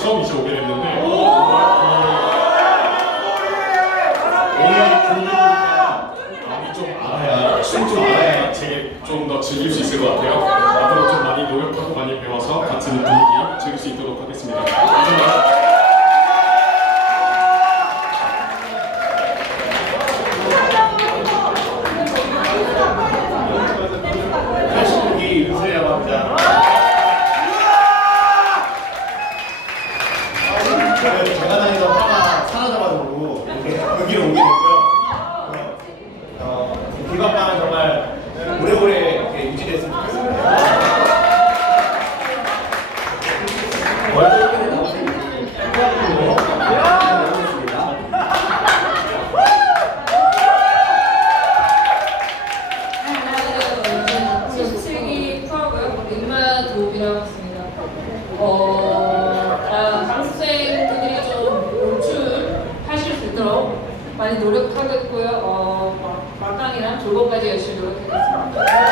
처음 이제 오게 됐는데 어, 오늘 교육을 많이 좀 알아야 춤좀 알아야 제게 좀 더 즐길 수 있을 것 같아요. 앞으로 저는 제가 다니던 파가 사라져가지고 여기로 오게 됐고요. 어, 비밥빵은 정말 오래오래 이렇게 유지됐으면 좋겠습니다. 네, 77기 프로고요. 민마 도움이라고 많이 노력하겠고요. 어, 막강이랑 조건까지 열심히 노력하겠습니다.